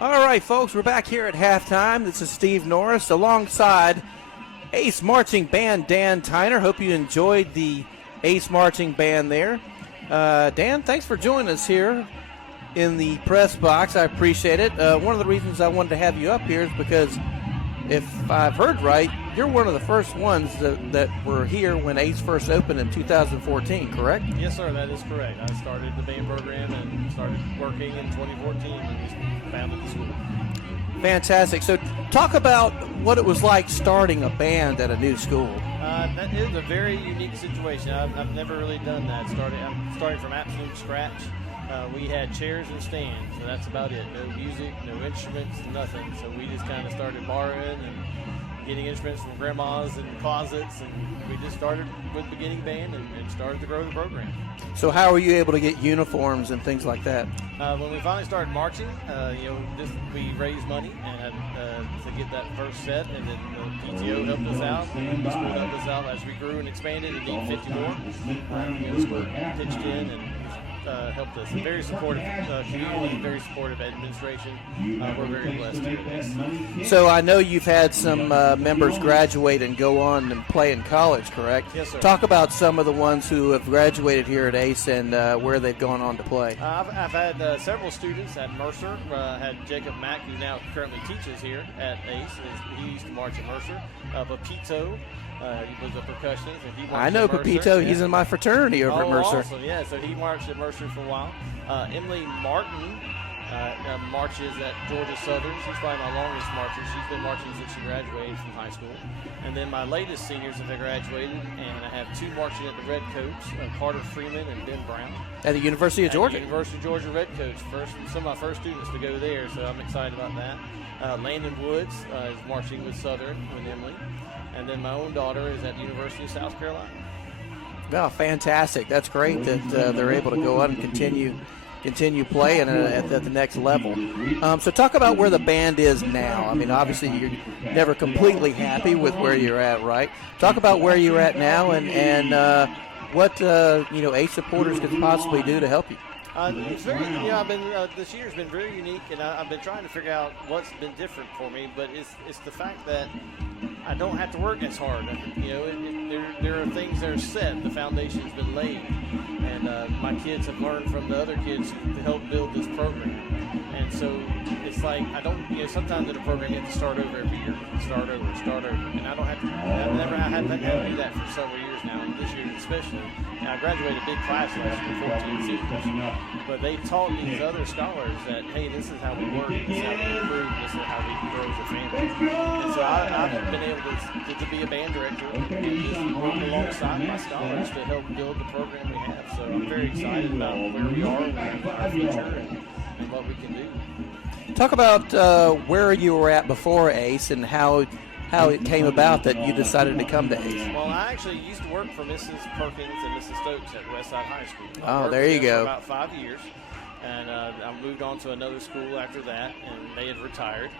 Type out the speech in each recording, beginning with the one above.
All right, folks, we're back here at halftime. This is Steve Norris alongside ACE Marching Band Dan Tyner. Hope you enjoyed the ACE Marching Band there. Dan, thanks for joining us here in the press box. I appreciate it. One of the reasons I wanted to have you up here is because, if I've heard right, you're one of the first ones that were here when ACE first opened in 2014, correct? Yes, sir, that is correct. I started the band program and started working in 2014 and just founded the school. Fantastic. So talk about what it was like starting a band at a new school. That is a very unique situation. I've never really done that. I'm starting from absolute scratch. We had chairs and stands, and that's about it. No music, no instruments, nothing. So we just kind of started borrowing and getting instruments from grandmas and closets, and we just started with beginning band and started to grow the program. So how were you able to get uniforms and things like that? When we finally started marching, we raised money and to get that first set, and then the PTO helped us out, and the school helped us out as we grew and expanded and gained 50 more. The school pitched in and helped us. A very supportive community, very supportive administration. We're very blessed here. So I know you've had some members graduate and go on and play in college, correct? Yes, sir. Talk about some of the ones who have graduated here at ACE and where they've gone on to play. I've had several students at Mercer. Had Jacob Mack, who now currently teaches here at ACE. He used to march at Mercer. Pepito. He was a percussionist. And he I know Pepito. Yeah. He's in my fraternity over at Mercer. Awesome. Yeah, so he marched at Mercer for a while. Emily Martin marches at Georgia Southern. She's probably my longest marcher. She's been marching since she graduated from high school. And then my latest seniors have graduated, and I have two marching at the Redcoats, Carter Freeman and Ben Brown. At the University of Georgia? At the University of Georgia Redcoats. Some of my first students to go there, so I'm excited about that. Landon Woods is marching with Southern with Emily. And then my own daughter is at the University of South Carolina. Well, fantastic. That's great that they're able to go on and continue playing at the next level. So talk about where the band is now. I mean, obviously you're never completely happy with where you're at, right? Talk about where you're at now and what ACE supporters could possibly do to help you. It's very, this year's been very unique, and I've been trying to figure out what's been different for me. But it's the fact that I don't have to work as hard. There are things that are set. The foundation's been laid, and my kids have learned from the other kids to help build this program. And so it's like I don't. Sometimes in a program you have to start over every year, start over, and I don't have to. I've had to do that for several years now, and this year especially. And I graduated a big class last year, 14 seniors. But they taught these other scholars that, hey, this is how we work, this is how we improve, this is how we grow as a family. And so I've been able to be a band director and just work alongside my scholars to help build the program we have. So I'm very excited about where we are and our future and what we can do. Talk about where you were at before ACE and how it came about that you decided to come to ACE. Well, I actually used to work for Mrs. Perkins and Mrs. Stokes at Westside High School. Oh, there you go. For about 5 years, and I moved on to another school after that, and they had retired.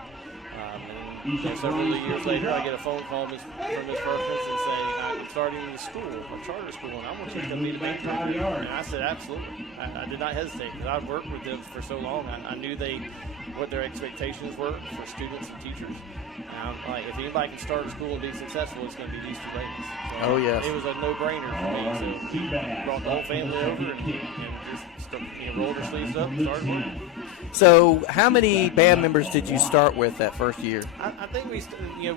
And several years later, I get a phone call from Ms. Perkins and saying, I'm starting a school, a charter school, and I want you to come be the band director. And I said, absolutely. I did not hesitate because I've worked with them for so long. I knew what their expectations were for students and teachers. And I'm like, if anybody can start a school and be successful, it's going to be these two ladies. So yes. It was a no-brainer for me. So brought the whole family over and just rolled our sleeves up and started working. So how many band members did you start with that first year? I think we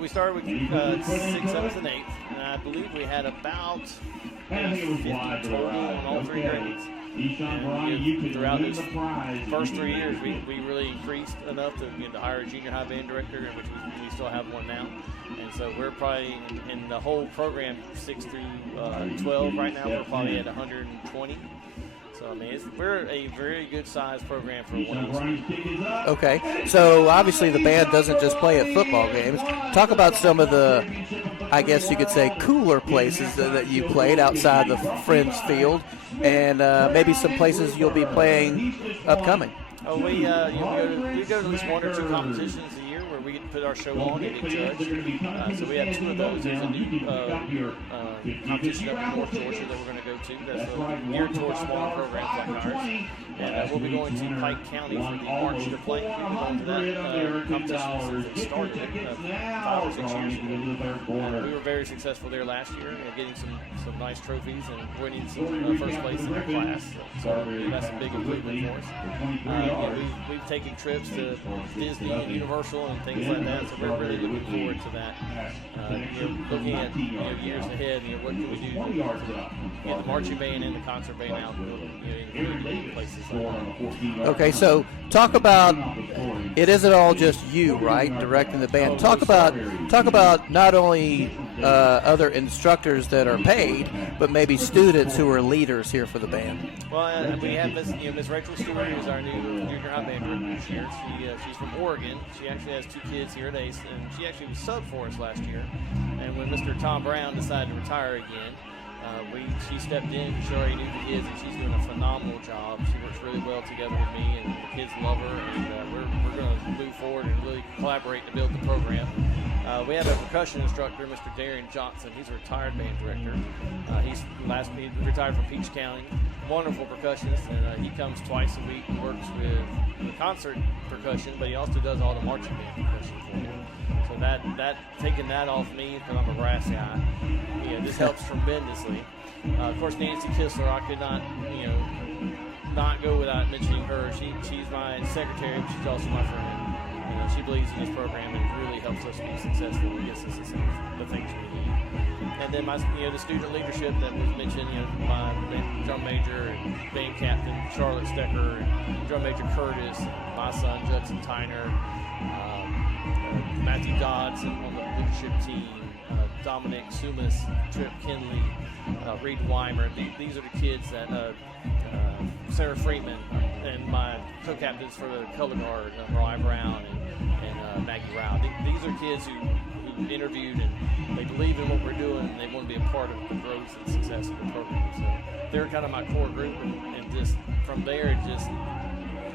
started with 6th, 7th, and 8th, and I believe we had about 50 total on all three grades. And throughout those first 3 years, we really increased enough to hire a junior high band director, which we still have one now. And so we're probably in the whole program 6 through 12 right now. We're probably at 120. So, I mean, we're a very good-sized program for one. Okay. So, obviously, the band doesn't just play at football games. Talk about some of the, I guess you could say, cooler places that you played outside the Friends Field and maybe some places you'll be playing upcoming. Oh, we go to at least 1 or 2 competitions a year where we get to put our show on and get judged. So we have 2 of those. There's a new competition up in North Georgia that we're going to go to. That's geared towards smaller programs like ours. And we'll be going to Pike County for the March to Plank. We've been going to that competition since it started 5 or 6 years ago. We were very successful there last year, getting some nice trophies and winning some first place in our class. So that's a big improvement for us. We've taken trips to Disney and Universal and things like that, so we're really looking forward to that. Looking at years ahead, what can we do to get the marching band and the concert band out in places like that. Okay, so talk about, it isn't all just you, right, directing the band. Talk about not only other instructors that are paid, but maybe students who are leaders here for the band. Well, we have Miss Rachel Stewart, who's our new junior high band director this year. She's from Oregon. She actually has 2 kids here at ACE, and she actually was sub for us last year. And when Mr. Tom Brown decided to retire again, she stepped in. She already knew the kids, and she's doing a phenomenal job. She works really well together with me, and the kids love her. And we're going to move forward and really collaborate to build the program. We have a percussion instructor, Mr. Darren Johnson. He's a retired band director. He retired from Peach County. Wonderful percussionist, and he comes twice a week and works with the concert percussion, but he also does all the marching band percussion for me. So that taking that off me, because I'm a brass guy, this helps tremendously. Of course, Nancy Kistler, I could not go without mentioning her. She's my secretary, but she's also my friend. She believes in this program and really helps us be successful and gets us the things we need. And then the student leadership that was mentioned, my drum major and band captain Charlotte Stecker, and drum major Curtis, and my son Judson Tyner, Matthew Dodds on the leadership team, Dominic Sumas, Trip Kinley, Reed Weimer. These are the kids that Sarah Freeman and my co-captains for the color guard, Mariah Brown and Maggie Rao. These are kids who interviewed and they believe in what we're doing and they want to be a part of the growth and success of the program. So they're kind of my core group, and just from there it just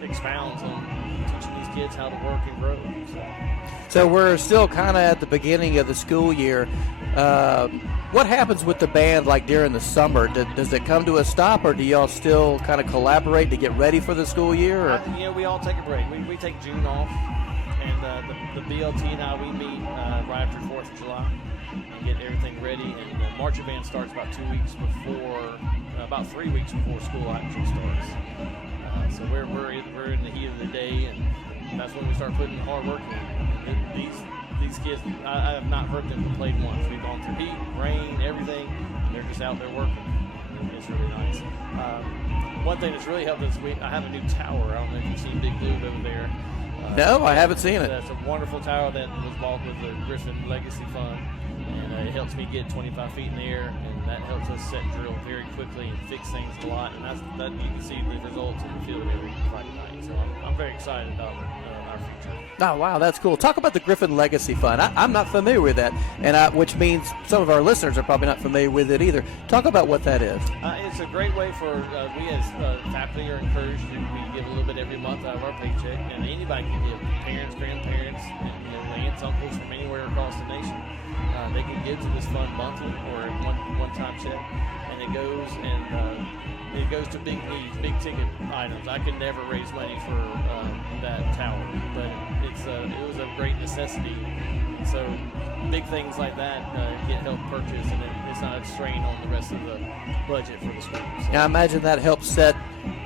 expounds on teaching these kids how to work and grow. So we're still kind of at the beginning of the school year. What happens with the band like during the summer? Does it come to a stop, or do y'all still kind of collaborate to get ready for the school year? Or? We all take a break. We take June off, and the BLT and I, we meet right after 4th of July and get everything ready. And the marching band starts about 2 weeks before, about 3 weeks before school actually starts. So we're in the heat of the day, and that's when we start putting hard work in. These kids, I have not heard them complain once. We've gone through heat, rain, everything, and they're just out there working. It's really nice. One thing that's really helped us, I have a new tower. I don't know if you've seen Big Blue over there. No, I haven't seen it. That's a wonderful tower that was bought with the Gryphon Legacy Fund. And it helps me get 25 feet in the air, and that helps us set drill very quickly and fix things a lot. And that you can see the results in the field every Friday night. So I'm very excited about our future. Oh, wow, that's cool. Talk about the Gryphon Legacy Fund. I'm not familiar with that, and which means some of our listeners are probably not familiar with it either. Talk about what that is. It's a great way for we as faculty are encouraged to give a little bit every month out of our paycheck, and anybody can give. Parents, grandparents, and aunts, uncles from anywhere across the nation. They can give to this fund monthly or one-time check, and it goes to big needs, big ticket items. I could never raise money for that tower, but it was a great necessity. So big things like that get help purchased, and it's not a strain on the rest of the budget for the school. So. Yeah, I imagine that helps set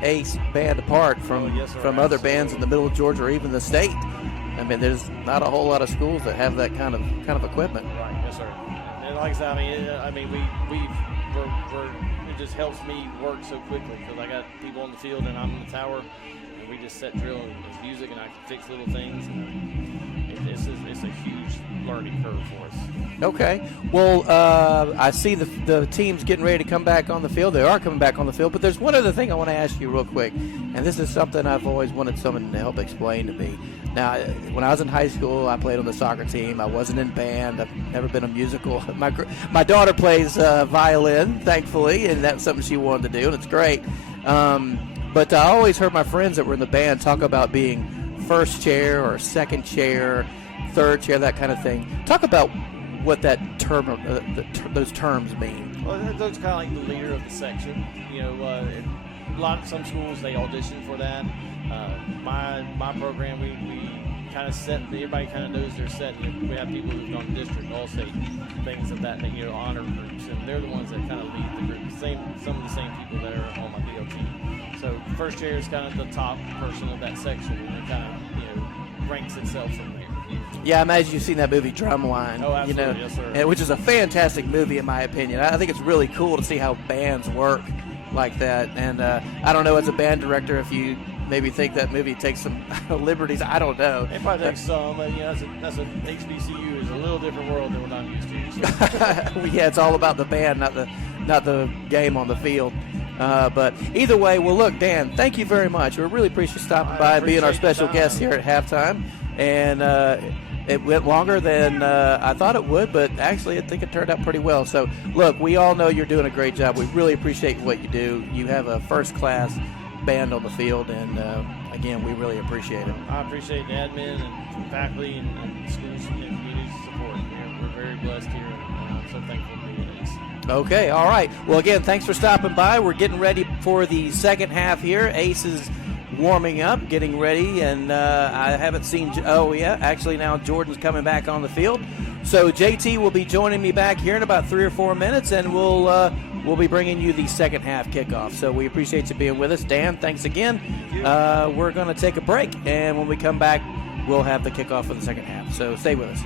ACE band apart from other bands in the middle of Georgia or even the state. I mean, there's not a whole lot of schools that have that kind of equipment. Right. Yes, sir. And like I said, it just helps me work so quickly because I got people on the field and I'm in the tower, and we just set drill and there's music and I can fix little things. And it's a huge learning curve for us. Okay. Well, I see the team's getting ready to come back on the field. They are coming back on the field, but there's one other thing I want to ask you real quick, and this is something I've always wanted someone to help explain to me. Now, when I was in high school, I played on the soccer team. I wasn't in band. I've never been a musical. My daughter plays violin, thankfully, and that's something she wanted to do, and it's great. But I always heard my friends that were in the band talk about being first chair or second chair, third chair, that kind of thing. Talk about what that term, those terms mean. Well, those kind of like the leader of the section. You know, some schools they audition for that. My program, we kind of set. Everybody kind of knows their set. We have people who've gone to district, all state, things of that. You know, honor groups, and they're the ones that kind of lead the group. Some of the same people that are on my DL team. So first chair is kind of the top person of that section, and it kind of ranks itself from there. Yeah, I imagine you've seen that movie Drumline. Oh, absolutely, yes, sir. And, which is a fantastic movie in my opinion. I think it's really cool to see how bands work like that. And I don't know, as a band director, if you maybe think that movie takes some liberties. I don't know. It probably takes some. You know, that's a HBCU is a little different world than what I'm used to. So. Yeah, it's all about the band, not the game on the field. But either way, well, look, Dan, thank you very much. We really appreciate you stopping by and being our special guest here at halftime. And it went longer than I thought it would, but actually I think it turned out pretty well. So, look, we all know you're doing a great job. We really appreciate what you do. You have a first-class band on the field, and, again, we really appreciate it. I appreciate the admin and faculty and schools and community support. We're very blessed here, and I'm so thankful to be at ACE. Okay, all right. Well, again, thanks for stopping by. We're getting ready for the second half here. ACE is warming up, getting ready, and I haven't seen actually now Jordan's coming back on the field. So JT will be joining me back here in about 3 or 4 minutes, and we'll be bringing you the second half kickoff. So we appreciate you being with us. Dan, thanks again. We're going to take a break, and when we come back, we'll have the kickoff for the second half. So stay with us.